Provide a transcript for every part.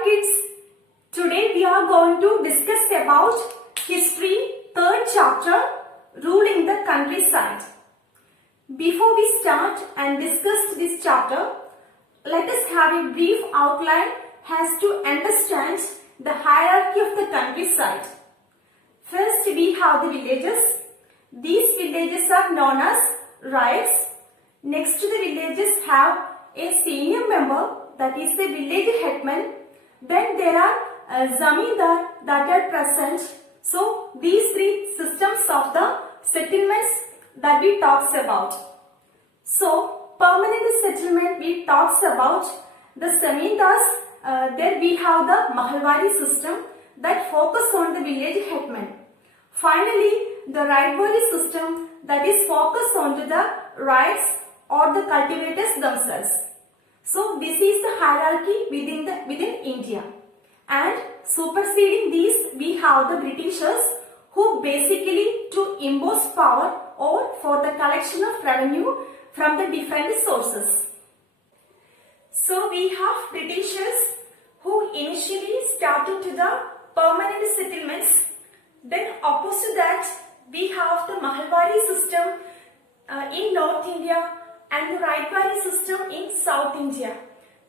Hi kids, today we are going to discuss about history, third chapter, ruling the countryside. Before we start and discuss this chapter, let us have a brief outline as to understand the hierarchy of the countryside. First we have the villages. These villages are known as ryots. Next to the villages have a senior member, that is the village headman. Then there are zamindar that are present. So these three systems of the settlements that we talks about. So permanent settlement we talks about the zamindars. There we have the mahalwari system that focus on the village headman. Finally, the raitwari system that is focused on the ryots or the cultivators themselves. So this is the hierarchy within India. And superseding these, we have the Britishers, who basically to impose power or for the collection of revenue from the different sources. So we have Britishers who initially started to the permanent settlements. Then opposite to that, we have the Mahalwari system in North India and the Raitwari system in South India.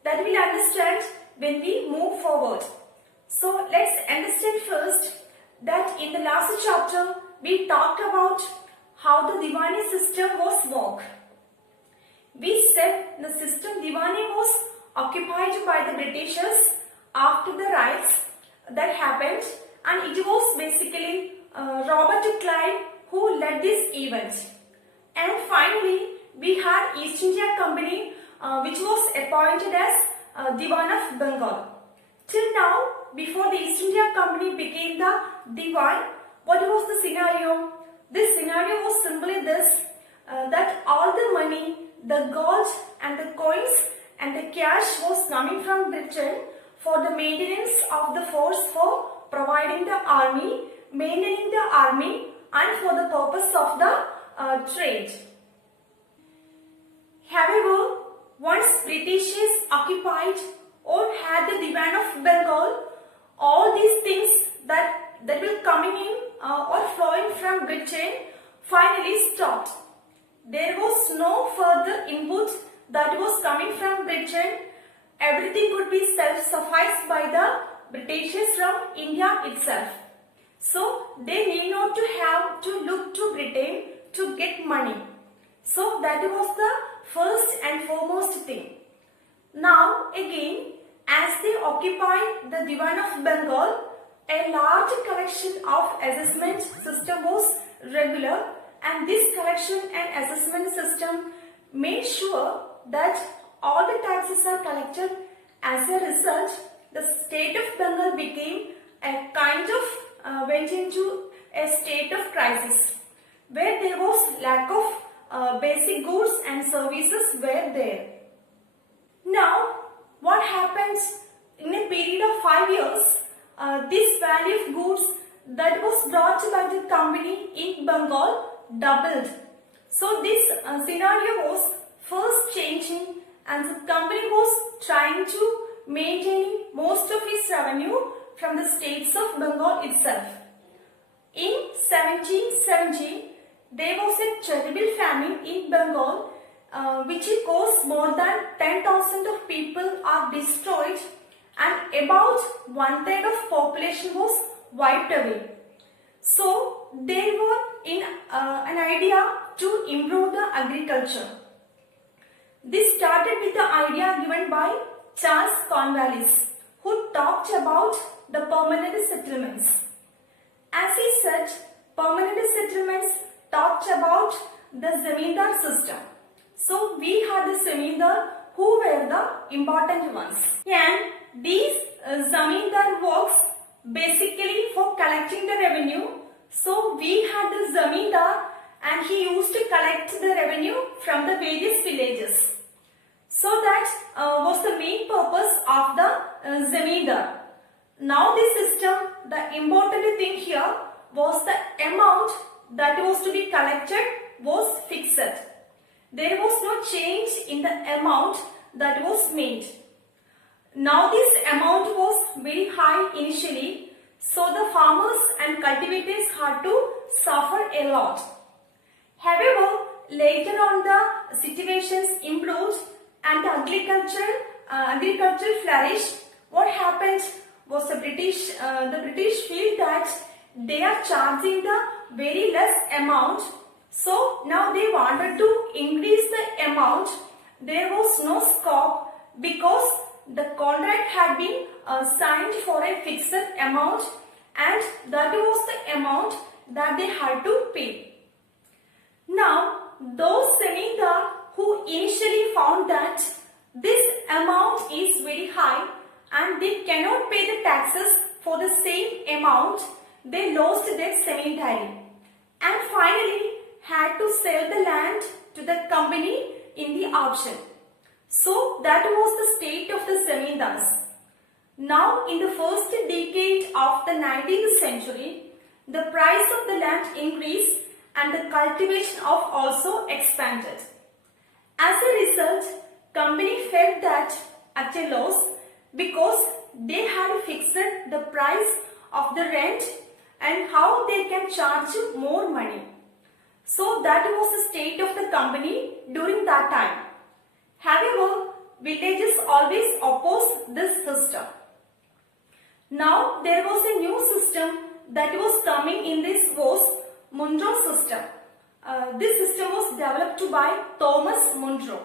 That we'll understand when we move forward. So let's understand first that in the last chapter we talked about how the Diwani system was worked. We said the system Diwani was occupied by the Britishers after the riots that happened, and it was basically Robert Clive who led this event. And finally we had East India Company which was appointed as Diwan of Bengal. Till now, before the East India Company became the Diwan, what was the scenario? This scenario was simply this, that all the money, the gold and the coins and the cash was coming from Britain for the maintenance of the force, for providing the army, maintaining the army, and for the purpose of the trade. However, once Britishers occupied or had the Diwan of Bengal, all these things that will coming in or flowing from Britain finally stopped. There was no further input that was coming from Britain. Everything could be self-sufficed by the Britishers from India itself. So they need not to have to look to Britain to get money. So that was the first and foremost thing. Now again, as they occupied the Diwan of Bengal, a large collection of assessment system was regular, and this collection and assessment system made sure that all the taxes are collected. As a result, the state of Bengal became a kind of went into a state of crisis, where there was lack of basic goods and services were there. Now, what happens in a period of 5 years, this value of goods that was brought by the company in Bengal doubled. So this scenario was first changing, and the company was trying to maintain most of its revenue from the states of Bengal itself. In 1770, there was a terrible famine in Bengal which caused more than 10,000 of people are destroyed, and about 1/3 of population was wiped away. So they were in an idea to improve the agriculture. This started with the idea given by Charles Cornwallis, who talked about the permanent settlements. As he said, permanent settlements talked about the zamindar system. So we had the zamindar who were the important ones. And these zamindar works basically for collecting the revenue. So we had the zamindar, and he used to collect the revenue from the various villages. So that was the main purpose of the zamindar. Now this system, the important thing here was the amount that was to be collected was fixed. There was no change in the amount that was made. Now this amount was high initially, so the farmers and cultivators had to suffer a lot. However, later on the situations improved and the agriculture flourished. What happened was the British feel that they are charging the very less amount. So now they wanted to increase the amount. There was no scope because the contract had been signed for a fixed amount, and that was the amount that they had to pay. Now, those Zamindar who initially found that this amount is very high and they cannot pay the taxes for the same amount, they lost their zamindari and finally had to sell the land to the company in the auction. So that was the state of the zamindars. Now in the first decade of the 19th century, the price of the land increased and the cultivation of also expanded. As a result, company felt that at a loss because they had fixed the price of the rent and how they can charge more money. So that was the state of the company during that time. However, villages always opposed this system. Now there was a new system that was coming in. This was Munro system. This system was developed by Thomas Munro.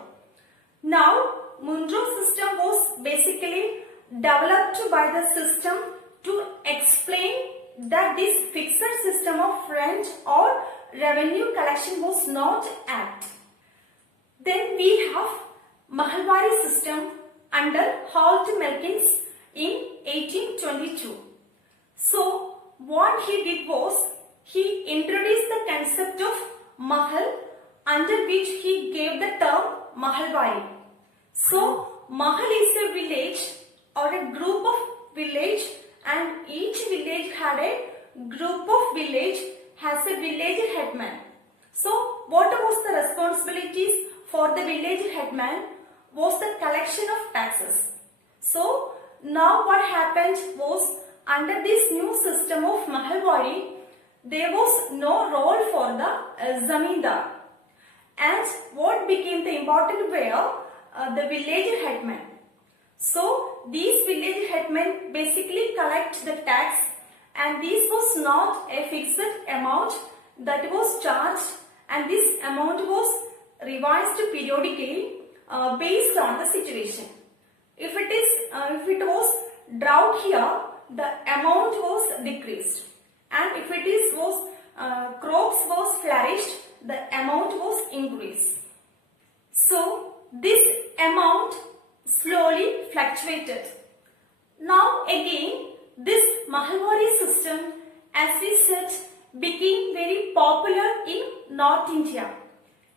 Now Munro system was basically developed by the system to explain that this fixed system of rent or revenue collection was not apt. Then we have Mahalwari system under Holt Melkins in 1822. So what he did was he introduced the concept of Mahal, under which he gave the term Mahalwari. So Mahal is a village or a group of village, and each village had a group of village has a village headman. So what was the responsibilities for the village headman was the collection of taxes. So now what happened was, under this new system of Mahalwari, there was no role for the zamindar. And what became the important were the village headman. So these village headmen basically collect the tax, and this was not a fixed amount that was charged, and this amount was revised periodically based on the situation. If it was drought here, the amount was decreased, and if it was crops was flourished, the amount was increased. So this amount slowly fluctuated. Now again, this Mahalwari system, as we said, became very popular in North India.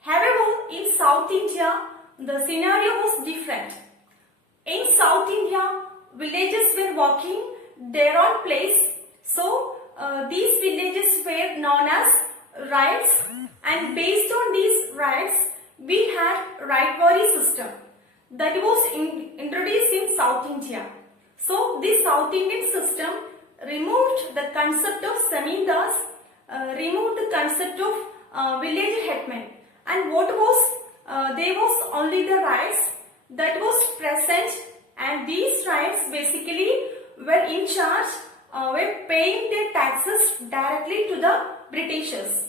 However, in South India, the scenario was different. In South India, villages were working their own place. So these villages were known as rights, and based on these rights, we had Rightwari system that was introduced in South India. So this South Indian system removed the concept of zamindars, removed the concept of village headmen, and what was there was only the rights that was present, and these rights basically were in charge, were paying their taxes directly to the Britishers,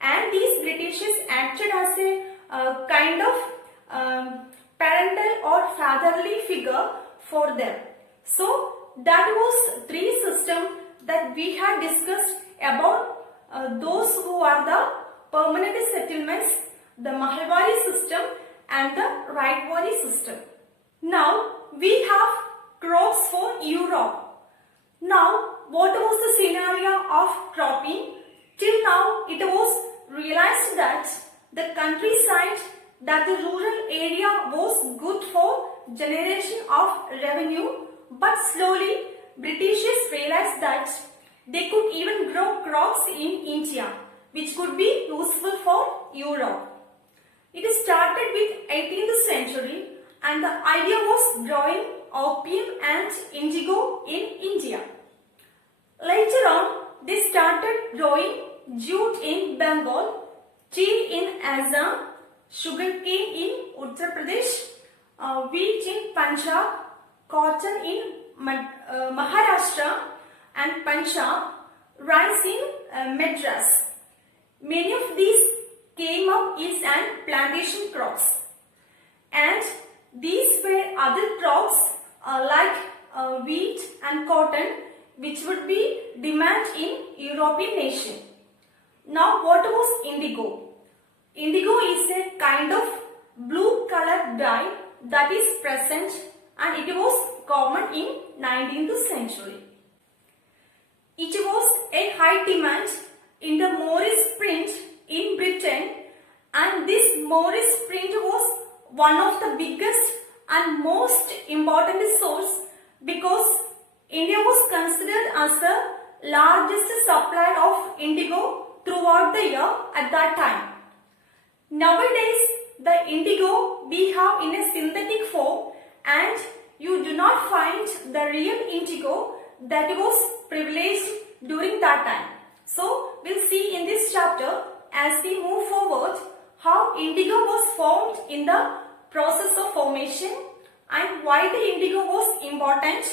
and these Britishers acted as a kind of parental or fatherly figure for them. So that was three systems that we had discussed about those who are the permanent settlements, the Mahalwari system and the Rightwari system. Now we have crops for Europe. Now what was the scenario of cropping? Till now it was realized that the countryside, that the rural area was good for generation of revenue, but slowly Britishers realized that they could even grow crops in India which could be useful for Europe. It started with 18th century, and the idea was growing opium and indigo in India. Later on, they started growing jute in Bengal, tea in Assam, sugarcane in Uttar Pradesh, wheat in Punjab, cotton in Maharashtra and Punjab, rice in Madras. Many of these came up as plantation crops, and these were other crops like wheat and cotton, which would be demand in European nation. Now, what was indigo? Indigo is a kind of blue colored dye that is present, and it was common in 19th century. It was a high demand in the Morris print in Britain, and this Morris print was one of the biggest and most important source because India was considered as the largest supplier of indigo throughout the year at that time. Nowadays, the indigo we have in a synthetic form, and you do not find the real indigo that was privileged during that time. So, we'll see in this chapter as we move forward how indigo was formed in the process of formation and why the indigo was important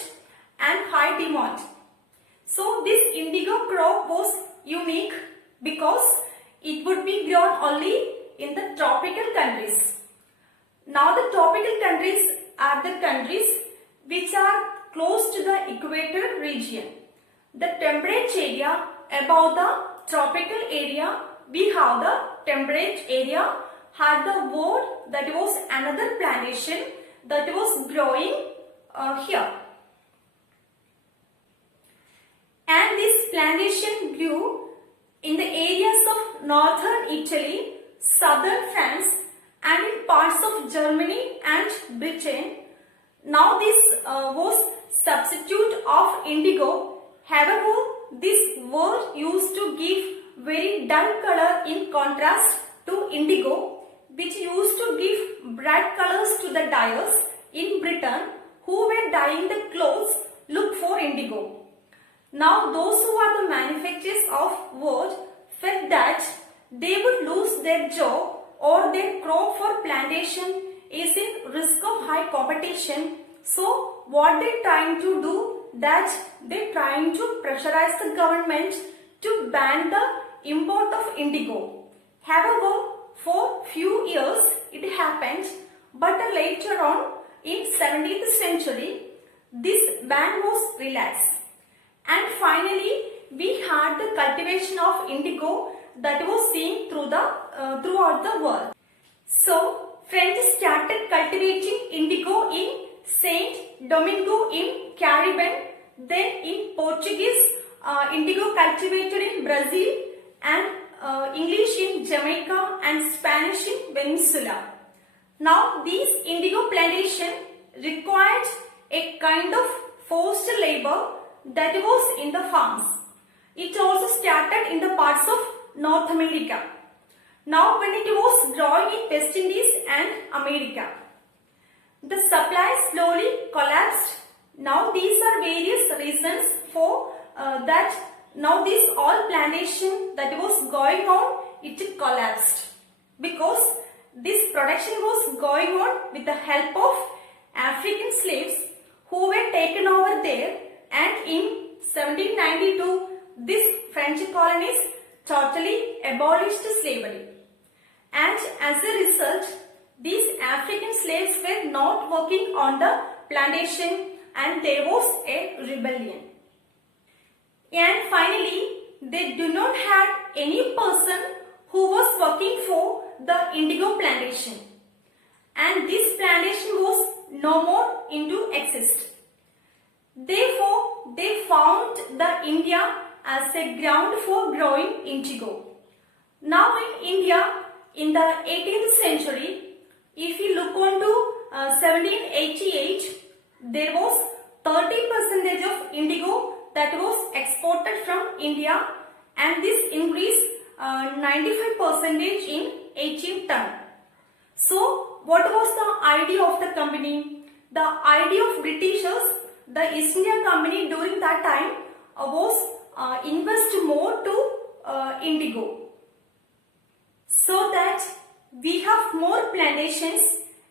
and high demand. So, this indigo crop was unique because it would be grown only in the tropical countries. Now, the tropical countries are the countries which are close to the equator region. The temperate area above the tropical area, we have the temperate area, had the wood that was another plantation that was growing here. And this plantation grew in the areas of northern Italy, southern France, and in parts of Germany and Britain. Now this was substitute of indigo. However, this word used to give very dull color in contrast to indigo, which used to give bright colors to the dyers in Britain who were dyeing the clothes look for indigo. Now those who are the manufacturers of wood felt that they would lose their job or their crop for plantation is in risk of high competition. So what they trying to do, that they trying to pressurize the government to ban the import of indigo. However, for few years it happened, but later on in 17th century this ban was relaxed, and finally we had the cultivation of indigo that was seen throughout the world. So French started cultivating indigo in Saint Domingo in Caribbean, then in Portuguese indigo cultivated in Brazil, and English in Jamaica and Spanish in Venezuela. Now these indigo plantation required a kind of forced labor that was in the farms. It also started in the parts of North America. Now when it was growing in West Indies and America, the supply slowly collapsed. Now these are various reasons for that. Now this all plantation that was going on, it collapsed because this production was going on with the help of African slaves who were taken over there, and in 1792 this French colonies totally abolished slavery, and as a result these African slaves were not working on the plantation and there was a rebellion. And finally, they do not have any person who was working for the indigo plantation, and this plantation was no more into exist. Therefore, they found the India as a ground for growing indigo. Now in India, in the 18th century, if you look on to 1788, there was 30% of indigo that was exported from India, and this increased 95% in 18 ton. So what was the idea of the company? The idea of Britishers, the East India Company during that time was invest more to indigo, so that we have more plantations,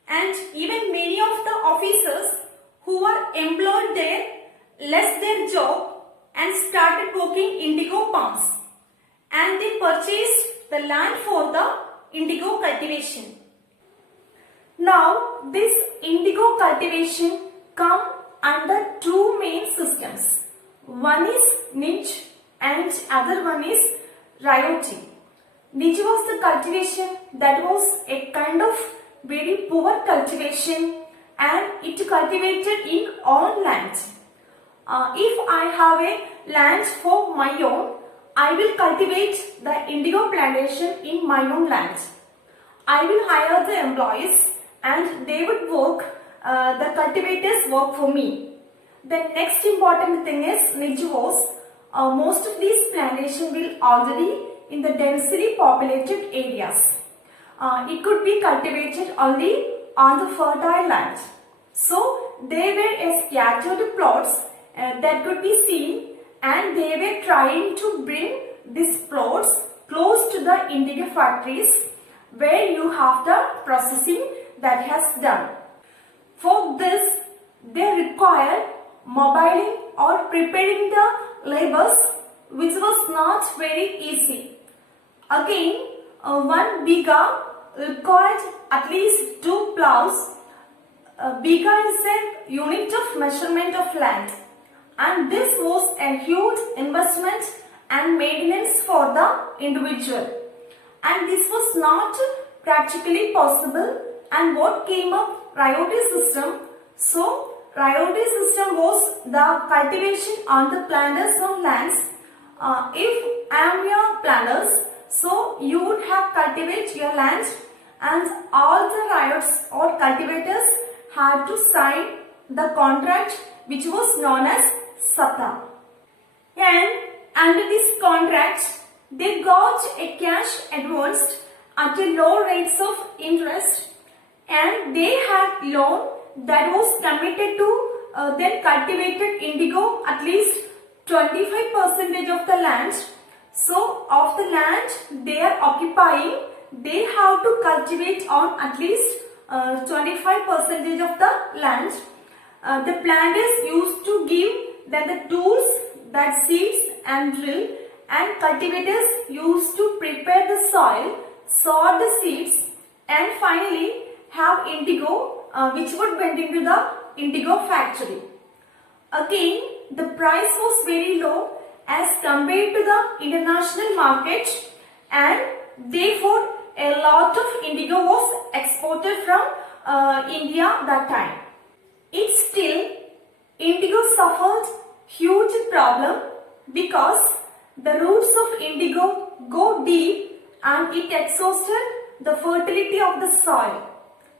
and even many of the officers who were employed there left their job and started working indigo palms, and they purchased the land for the indigo cultivation. Now this indigo cultivation come under two main systems. One is niche and other one is ryote. Niche was the cultivation that was a kind of very poor cultivation, and it cultivated in own land. If I have a land for my own, I will cultivate the indigo plantation in my own land. I will hire the employees and they would work, the cultivators work for me. The next important thing is niche was, most of these plantations will already in the densely populated areas. It could be cultivated only on the fertile land. So they were scattered plots that could be seen, and they were trying to bring these plots close to the indigo factories where you have the processing that has done. For this, they required mobiling or preparing the labors, which was not very easy. Again, 1 biga required at least 2 plows. Biga is a unit of measurement of land, and this was a huge investment and maintenance for the individual, and this was not practically possible. And what came up? Ryote system. So ryote system was the cultivation on the planters' own lands. If I am your planters, so you would have cultivate your land, and all the ryots or cultivators had to sign the contract, which was known as Sata. And under this contract, they got a cash advanced at a low rates of interest, and they had loan that was committed to then cultivated indigo at least 25% of the land. So of the land they are occupying, they have to cultivate on at least 25% of the land. The planters used to give then the tools, that seeds and drill, and cultivators used to prepare the soil, sow the seeds, and finally have indigo which would went into the indigo factory. Again, the price was very low as compared to the international market, and therefore a lot of indigo was exported from India that time. It still, indigo suffered huge problem because the roots of indigo go deep and it exhausted the fertility of the soil.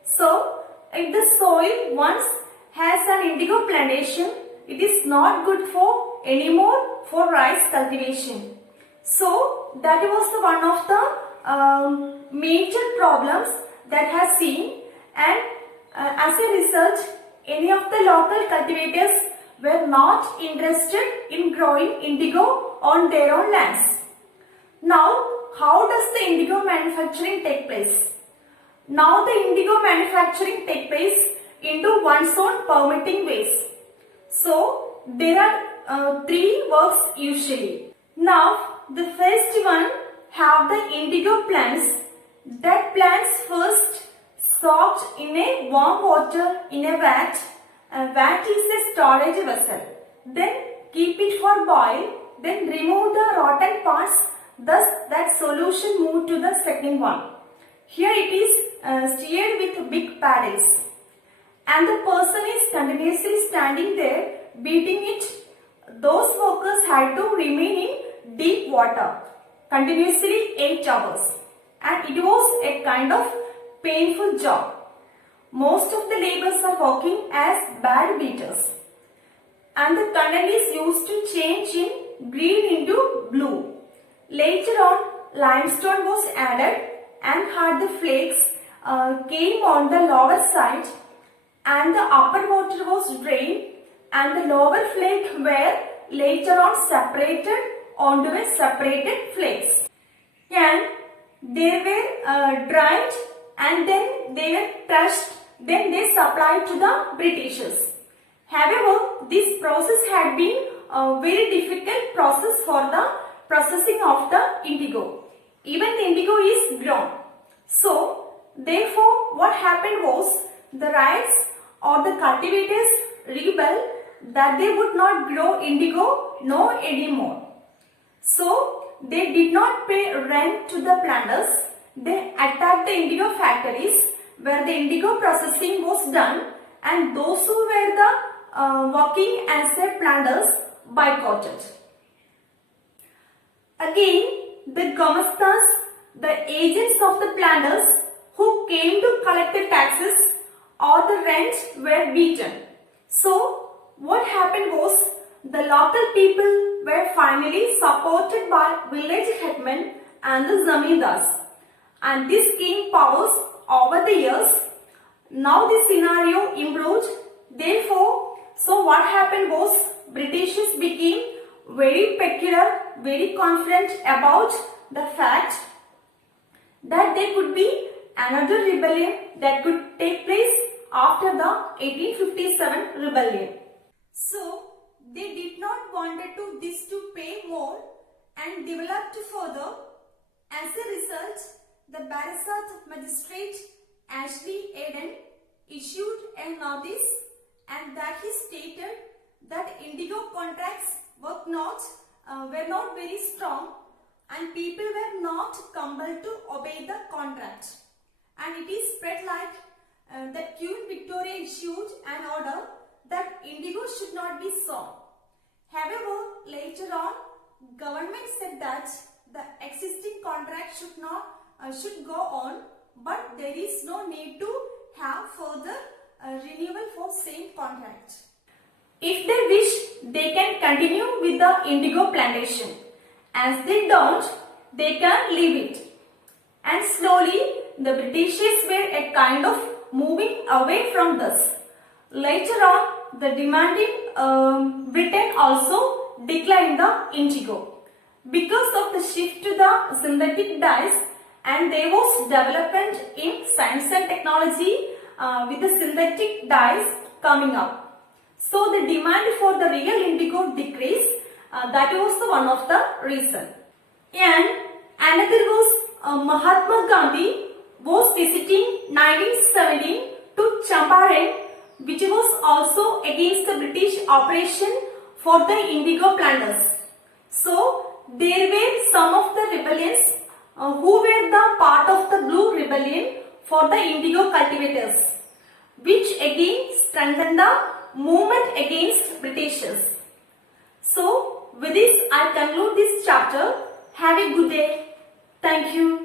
So if the soil once has an indigo plantation, it is not good for anymore for rice cultivation. So that was one of the major problems that has seen, and as a result, any of the local cultivators were not interested in growing indigo on their own lands. Now, how does the indigo manufacturing take place? Now the indigo manufacturing take place into one's own permitting ways. So there are 3 works usually. Now the first one have the indigo plants. That plants first soaked in a warm water in a vat. A vat is a storage vessel. Then keep it for boil. Then remove the rotten parts. Thus that solution moved to the second one. Here it is steered with big paddles, and the person is continuously standing there beating it. Those workers had to remain in deep water continuously 8 hours, and it was a kind of painful job. Most of the laborers are working as bad beaters, and the tunnel is used to change in green into blue. Later on, limestone was added and had the flakes came on the lower side. and the upper water was drained and the lower flake were later on separated onto a separated flakes. And they were dried and then they were crushed, then they supplied to the Britishers. However, this process had been a very difficult process for the processing of the indigo. Even the indigo is grown. So, therefore, what happened was the riots or the cultivators rebelled that they would not grow indigo no anymore. So, they did not pay rent to the planters. They attacked the indigo factories where the indigo processing was done, and those who were the working as a planters boycotted. Again, the Gomastas, the agents of the planters who came to collect the taxes or the rent, were beaten. So, what happened was the local people were finally supported by village headmen and the zamindars, and this gained powers over the years. Now the scenario improved. Therefore, so what happened was Britishers became very peculiar, very confident about the fact that there could be another rebellion that could take place after the 1857 rebellion. So, they did not wanted this to pay more and developed further. As a result, the Barasat magistrate Ashley Eden issued a notice, and that he stated that indigo contracts were not very strong and people were not compelled to obey the contract. And it is spread like that Queen Victoria issued an order that indigo should not be sown. However, later on, government said that the existing contract should go on, but there is no need to have further renewal for same contract. If they wish, they can continue with the indigo plantation. As they don't, they can leave it. And slowly, the Britishers were a kind of moving away from this. Later on, the demand in Britain also declined the indigo because of the shift to the synthetic dyes, and there was development in science and technology with the synthetic dyes coming up. So the demand for the real indigo decreased. That was one of the reasons. And another was Mahatma Gandhi was visiting 1917 to Champaran, which was also against the British operation for the indigo planters. So there were some of the rebellions who were the part of the Blue Rebellion for the indigo cultivators, which again strengthened the movement against Britishers. So with this I conclude this chapter. Have a good day. Thank you.